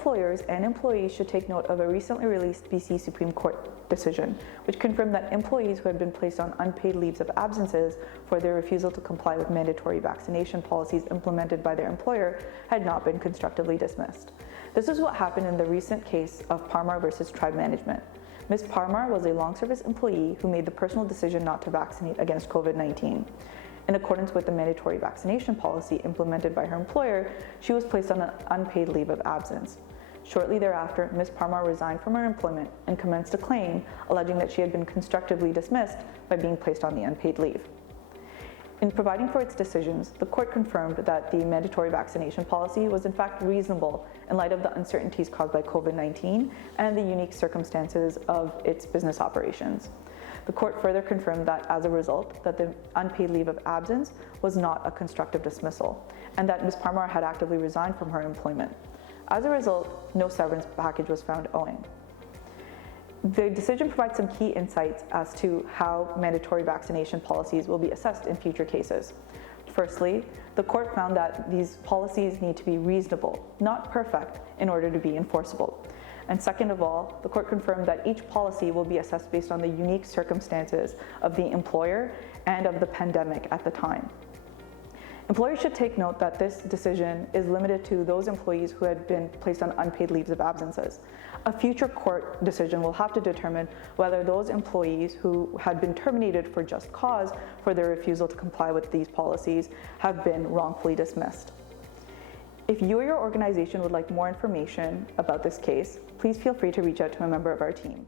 employers and employees should take note of a recently released BC Supreme Court decision, which confirmed that employees who had been placed on unpaid leaves of absences for their refusal to comply with mandatory vaccination policies implemented by their employer had not been constructively dismissed. This is what happened in the recent case of Parmar versus Tribe Management. Ms. Parmar was a long-service employee who made the personal decision not to vaccinate against COVID-19. In accordance with the mandatory vaccination policy implemented by her employer, she was placed on an unpaid leave of absence. Shortly thereafter, Ms. Parmar resigned from her employment and commenced a claim alleging that she had been constructively dismissed by being placed on the unpaid leave. In providing for its decisions, the court confirmed that the mandatory vaccination policy was in fact reasonable in light of the uncertainties caused by COVID-19 and the unique circumstances of its business operations. The court further confirmed that as a result, that the unpaid leave of absence was not a constructive dismissal, and that Ms. Parmar had actively resigned from her employment. As a result, no severance package was found owing. The decision provides some key insights as to how mandatory vaccination policies will be assessed in future cases. Firstly, the court found that these policies need to be reasonable, not perfect, in order to be enforceable. And second of all, the court confirmed that each policy will be assessed based on the unique circumstances of the employer and of the pandemic at the time. Employers should take note that this decision is limited to those employees who had been placed on unpaid leaves of absences. A future court decision will have to determine whether those employees who had been terminated for just cause for their refusal to comply with these policies have been wrongfully dismissed. If you or your organization would like more information about this case, please feel free to reach out to a member of our team.